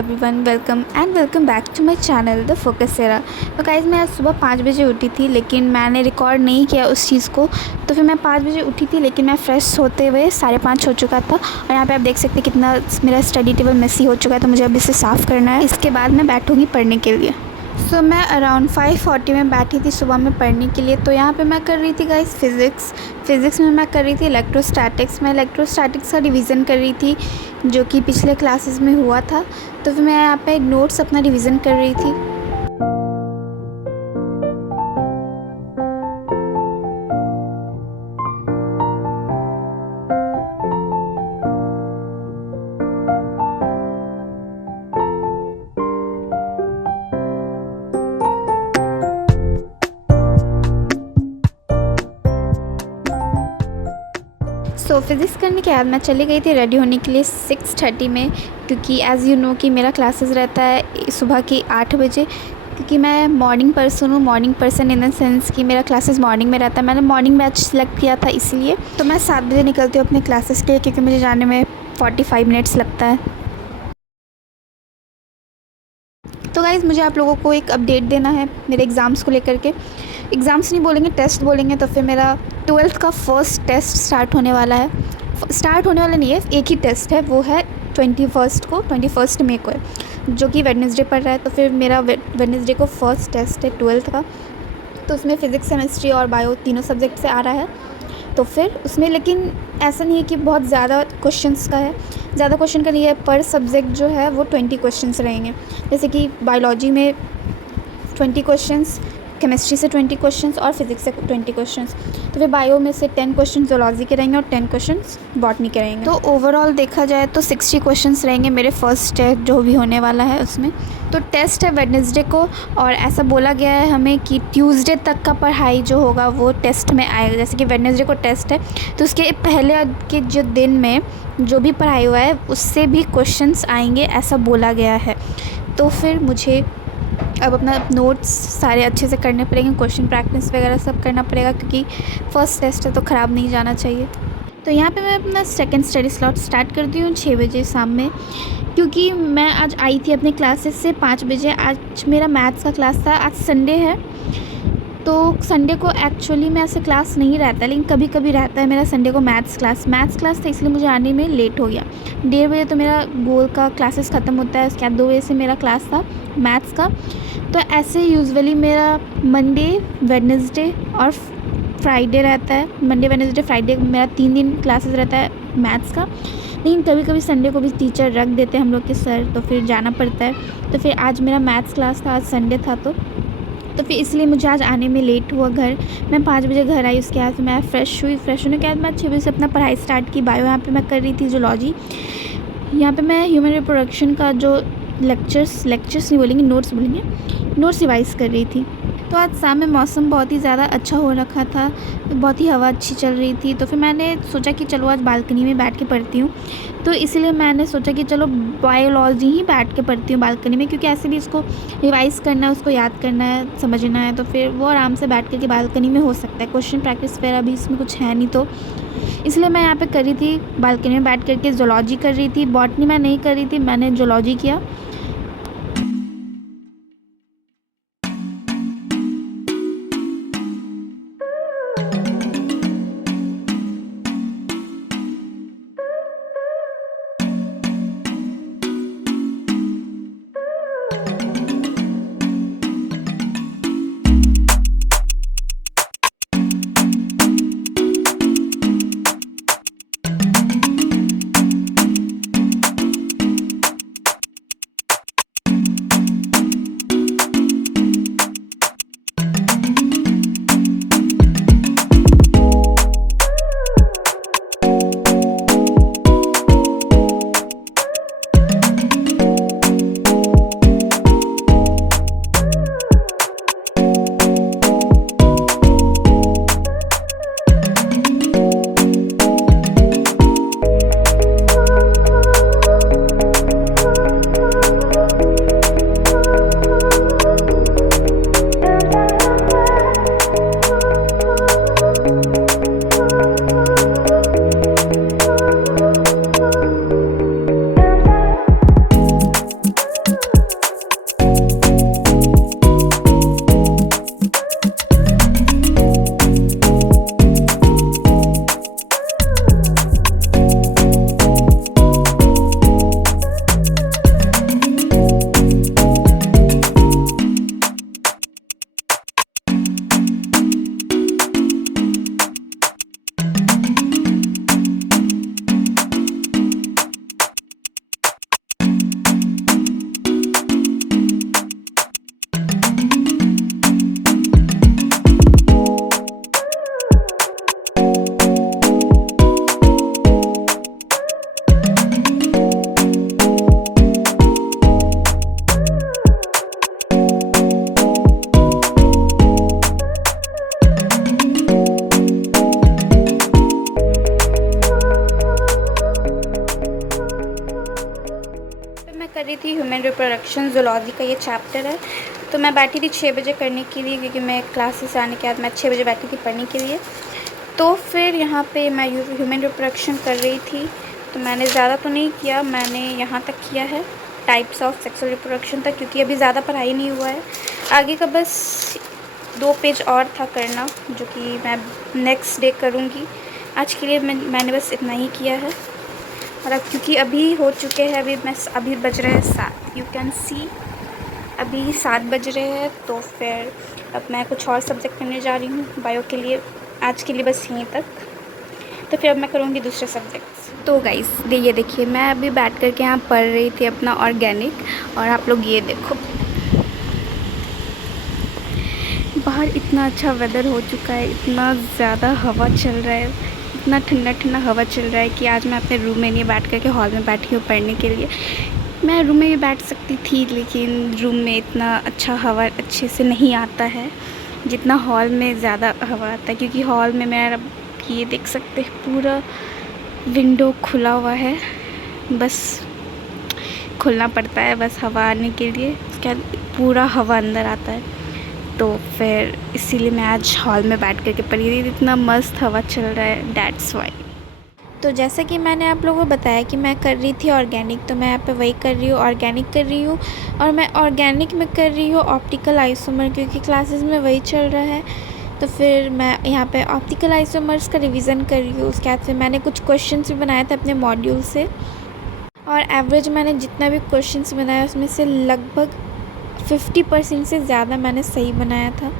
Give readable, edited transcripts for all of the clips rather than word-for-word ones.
Everyone, welcome back to my channel the focus sera. तो guys मैं आज सुबह 5 बजे उठी थी, लेकिन मैंने रिकॉर्ड नहीं किया उस चीज़ को। तो फिर मैं 5 बजे उठी थी, लेकिन मैं फ्रेश होते हुए 5:30 हो चुका था। और यहाँ पे आप देख सकते हैं कितना मेरा स्टडी टेबल मेसी हो चुका है। तो मुझे अब इसे साफ़ करना है, इसके बाद मैं बैठूँगी पढ़ने के लिए। सो मैं अराउंड 5:40 में बैठी थी सुबह में पढ़ने के लिए। तो यहाँ पे मैं कर रही थी गाइस फ़िज़िक्स में मैं कर रही थी इलेक्ट्रोस्टैटिक्स। मैं इलेक्ट्रोस्टैटिक्स का रिवीजन कर रही थी, जो कि पिछले क्लासेस में हुआ था। तो फिर मैं यहाँ पे नोट्स अपना रिवीजन कर रही थी। फ़िज़िक्स करने के बाद मैं चली गई थी रेडी होने के लिए 6:30 में, क्योंकि एज़ यू नो कि मेरा क्लासेस रहता है सुबह के 8 बजे। क्योंकि मैं morning person in the sense कि मेरा क्लासेस मॉर्निंग में रहता है। मैंने मॉर्निंग बैच सेलेक्ट किया था, इसलिए तो मैं 7 बजे निकलती हूँ अपने क्लासेस के लिए, क्योंकि मुझे जाने में 45 मिनट्स लगता है। तो गाइज़ मुझे आप लोगों को एक अपडेट देना है मेरे एग्ज़ाम्स को लेकर के। एग्ज़ाम्स नहीं बोलेंगे, टेस्ट बोलेंगे। तो फिर मेरा 12th का फर्स्ट टेस्ट स्टार्ट होने वाला है। स्टार्ट होने वाला नहीं है, एक ही टेस्ट है, वो है 21 मई को है, जो कि वेडनेसडे पड़ रहा है। तो फिर मेरा वेडनेसडे को फर्स्ट टेस्ट है 12th का। तो उसमें फ़िज़िक्स, केमिस्ट्री और बायो तीनों सब्जेक्ट से आ रहा है। तो फिर उसमें लेकिन ऐसा नहीं है कि बहुत ज़्यादा क्वेश्चंस का है, ज़्यादा क्वेश्चन का नहीं है। पर सब्जेक्ट जो है वो 20 क्वेश्चंस रहेंगे। जैसे कि बायोलॉजी में 20 क्वेश्चंस, केमिस्ट्री से 20 क्वेश्चंस और फिज़िक्स से 20 क्वेश्चंस। तो फिर बायो में से 10 क्वेश्चन जोलॉजी के रहेंगे और 10 क्वेश्चंस बॉटनी के रहेंगे। तो ओवरऑल देखा जाए तो 60 क्वेश्चंस रहेंगे मेरे फर्स्ट टेस्ट जो भी होने वाला है उसमें। तो टेस्ट है वेडनेसडे को, और ऐसा बोला गया है हमें कि ट्यूसडे तक का पढ़ाई जो होगा वो टेस्ट में आएगा। जैसे कि वेडनेसडे को टेस्ट है, तो उसके पहले के जो दिन में जो भी पढ़ाई हुआ है उससे भी क्वेश्चंस आएंगे, ऐसा बोला गया है। तो फिर मुझे अब अपना नोट्स सारे अच्छे से करने पड़ेंगे, क्वेश्चन प्रैक्टिस वगैरह सब करना पड़ेगा, क्योंकि फ़र्स्ट टेस्ट है तो ख़राब नहीं जाना चाहिए। तो यहाँ पे मैं अपना सेकंड स्टडी स्लॉट स्टार्ट करती हूँ 6 बजे शाम में, क्योंकि मैं आज आई थी अपने क्लासेस से 5 बजे। आज मेरा मैथ्स का क्लास था, आज संडे है। तो संडे को एक्चुअली में ऐसे क्लास नहीं रहता, लेकिन कभी कभी रहता है मेरा संडे को मैथ्स क्लास था, इसलिए मुझे आने में लेट हो गया। 1:30 बजे तो मेरा गोल का क्लासेस ख़त्म होता है, उसके बाद 2 बजे से मेरा क्लास था मैथ्स का। तो ऐसे यूजुअली मेरा मंडे, वेडनेसडे और फ्राइडे रहता है। मंडे, वेडनेसडे, फ्राइडे मेरा 3 दिन क्लासेस रहता है मैथ्स का। लेकिन कभी कभी संडे को भी टीचर रख देते हैं हम लोग के सर, तो फिर जाना पड़ता है। तो फिर आज मेरा मैथ्स क्लास था, आज संडे था, तो फिर इसलिए मुझे आज आने में लेट हुआ घर। मैं 5 बजे घर आई, उसके बाद मैं फ्रेश होने के बाद मैं 6 बजे से अपना पढ़ाई स्टार्ट की। बायो यहाँ पे मैं कर रही थी जूलॉजी। यहाँ पे मैं ह्यूमन रिप्रोडक्शन का जो लेक्चर्स नहीं बोलेंगे, नोट्स रिवाइज़ कर रही थी। तो आज शाम में मौसम बहुत ही ज़्यादा अच्छा हो रखा था, बहुत ही हवा अच्छी चल रही थी। तो फिर मैंने सोचा कि चलो आज बालकनी में बैठ के पढ़ती हूँ। तो इसलिए मैंने सोचा कि चलो बायोलॉजी ही बैठ के पढ़ती हूँ बालकनी में, क्योंकि ऐसे भी इसको रिवाइज़ करना है, उसको याद करना है, समझना है। तो फिर वो आराम से बैठ करके बालकनी में हो सकता है। क्वेश्चन प्रैक्टिस वगैरह भी इसमें कुछ है नहीं, तो इसलिए मैं यहाँ पे कर रही थी बालकनी में बैठ करके जूलॉजी कर रही थी। बॉटनी मैं नहीं कर रही थी, मैंने जूलॉजी किया। ह्यूमन रिप्रोडक्शन ज़ूलॉजी का ये चैप्टर है। तो मैं बैठी थी 6 बजे करने के लिए, क्योंकि मैं क्लासेस से आने के बाद मैं 6 बजे बैठी थी पढ़ने के लिए। तो फिर यहाँ पे मैं ह्यूमन रिप्रोडक्शन कर रही थी, तो मैंने ज़्यादा तो नहीं किया, मैंने यहाँ तक किया है टाइप्स ऑफ सेक्सुअल रिप्रोडक्शन तक, क्योंकि अभी ज़्यादा पढ़ाई नहीं हुआ है। आगे का बस 2 पेज और था करना, जो कि मैं नेक्स्ट डे करूँगी। आज के लिए मैंने बस इतना ही किया है। और अब क्योंकि अभी हो चुके हैं, अभी बज रहे हैं 7, यू कैन सी अभी 7 बज रहे हैं। तो फिर अब मैं कुछ और सब्जेक्ट करने जा रही हूँ बायो के लिए। आज के लिए बस यहीं तक, तो फिर अब मैं करूँगी दूसरे सब्जेक्ट्स। तो गाइस ये देखिए, मैं अभी बैठ कर के यहाँ पढ़ रही थी अपना ऑर्गेनिक, और आप लोग ये देखो बाहर इतना अच्छा वेदर हो चुका है, इतना ज़्यादा हवा चल रहा है, इतना ठंडा ठंडा हवा चल रहा है कि आज मैं अपने रूम में नहीं बैठ कर के हॉल में बैठी हूँ पढ़ने के लिए। मैं रूम में भी बैठ सकती थी, लेकिन रूम में इतना अच्छा हवा अच्छे से नहीं आता है जितना हॉल में ज़्यादा हवा आता है, क्योंकि हॉल में मैं ये देख सकते हैं पूरा विंडो खुला हुआ है, बस खुलना पड़ता है बस हवा आने के लिए, उसके बाद पूरा हवा अंदर आता है। तो फिर इसीलिए मैं आज हॉल में बैठ कर के पढ़ रही थी, इतना मस्त हवा चल रहा है, दैट्स वाई। तो जैसा कि मैंने आप लोगों को बताया कि मैं कर रही थी ऑर्गेनिक, तो मैं यहाँ पे वही कर रही हूँ, ऑर्गेनिक कर रही हूँ। और मैं ऑर्गेनिक में कर रही हूँ ऑप्टिकल आइसोमर, क्योंकि क्लासेस में वही चल रहा है। तो फिर मैं यहाँ पे ऑप्टिकल आइसोमर्स का रिवीजन कर रही हूँ। उसके बाद फिर मैंने कुछ क्वेश्चंस भी बनाए थे अपने मॉड्यूल से, और एवरेज मैंने जितना भी क्वेश्चंस बनाया उसमें से लगभग 50% से ज़्यादा मैंने सही बनाया था।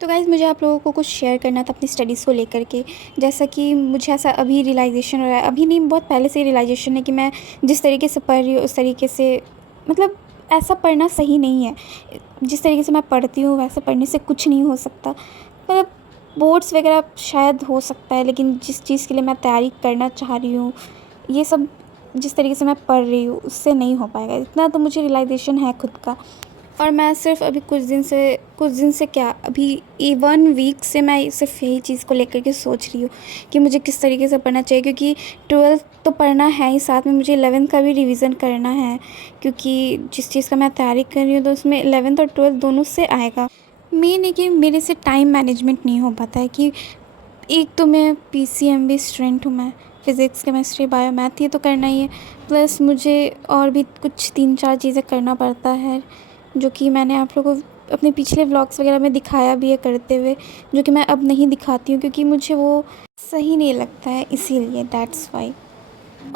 तो गाइज़ मुझे आप लोगों को कुछ शेयर करना था अपनी स्टडीज़ को लेकर के। जैसा कि मुझे ऐसा अभी रियलाइज़ेशन हो रहा है, अभी नहीं बहुत पहले से ही रियलाइज़ेशन है कि मैं जिस तरीके से पढ़ रही हूँ उस तरीके से मतलब ऐसा पढ़ना सही नहीं है। जिस तरीके से मैं पढ़ती हूँ वैसे पढ़ने से कुछ नहीं हो सकता। मतलब बोर्ड्स वगैरह शायद हो सकता है, लेकिन जिस चीज़ के लिए मैं तैयारी करना चाह रही हूँ, ये सब जिस तरीके से मैं पढ़ रही हूँ उससे नहीं हो पाएगा। इतना तो मुझे रियलाइज़ेशन है खुद का। और मैं सिर्फ अभी कुछ दिन से क्या, अभी 1 वीक से मैं सिर्फ यही चीज़ को लेकर के सोच रही हूँ कि मुझे किस तरीके से पढ़ना चाहिए, क्योंकि 12th तो पढ़ना है ही, साथ में मुझे 11th का भी रिवीजन करना है, क्योंकि जिस चीज़ का मैं तैयारी कर रही हूँ तो उसमें 11th और 12th दोनों से आएगा। मेन है कि मेरे से टाइम मैनेजमेंट नहीं हो पाता है, कि एक तो मैं PCMB स्टूडेंट हूँ, मैं फ़िज़िक्स केमिस्ट्री बायो मैथ ये तो करना ही है, प्लस मुझे और भी कुछ 3-4 चीज़ें करना पड़ता है, जो कि मैंने आप लोगों को अपने पिछले व्लॉग्स वगैरह में दिखाया भी है करते हुए, जो कि मैं अब नहीं दिखाती हूँ क्योंकि मुझे वो सही नहीं लगता है, इसीलिए दैट्स वाई।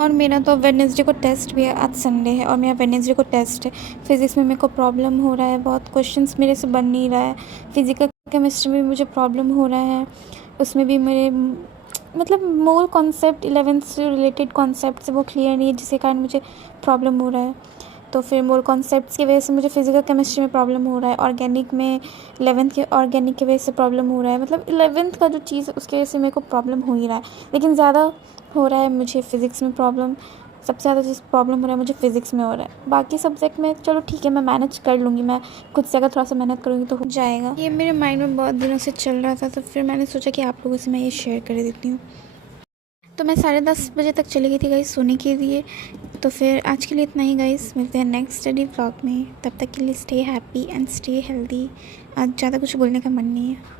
और मेरा तो वेडनेसडे को टेस्ट भी है, आज संडे है और मेरा वेडनेसडे को टेस्ट है। फ़िज़िक्स में मेरे को प्रॉब्लम हो रहा है, बहुत क्वेश्चंस मेरे से बन नहीं रहा है। फिज़िकल केमिस्ट्री में मुझे प्रॉब्लम हो रहा है, उसमें भी मेरे मतलब मोल कॉन्सेप्ट 11th से रिलेटेड कॉन्सेप्ट से वो क्लियर नहीं है, जिसके कारण मुझे प्रॉब्लम हो रहा है। तो फिर मोल कॉन्सेप्ट्स की वजह से मुझे फ़िज़िकल केमिस्ट्री में प्रॉब्लम हो रहा है, ऑर्गेनिक में 11th के ऑर्गेनिक की वजह से प्रॉब्लम हो रहा है। मतलब 11th का जो चीज़ है उसकी वजह से मेरे को प्रॉब्लम हो ही रहा है, लेकिन ज़्यादा हो रहा है मुझे फ़िज़िक्स में प्रॉब्लम। सबसे ज़्यादा जिस प्रॉब्लम हो रहा है मुझे फ़िज़िक्स में हो रहा है। बाकी सब्जेक्ट में चलो ठीक है, मैं मैनेज कर लूँगी, मैं खुद से अगर थोड़ा सा मेहनत करूँगी तो हो जाएगा। ये मेरे माइंड में बहुत दिनों से चल रहा था, तो फिर मैंने सोचा कि आप लोगों से मैं ये शेयर कर देती हूँ। तो मैं 10:30 बजे तक चली गई थी गाइस सोने के लिए। तो फिर आज के लिए इतना ही गाइस, मिलते हैं नेक्स्ट स्टडी व्लॉग में। तब तक के लिए stay happy and stay healthy. आज ज़्यादा कुछ बोलने का मन नहीं है।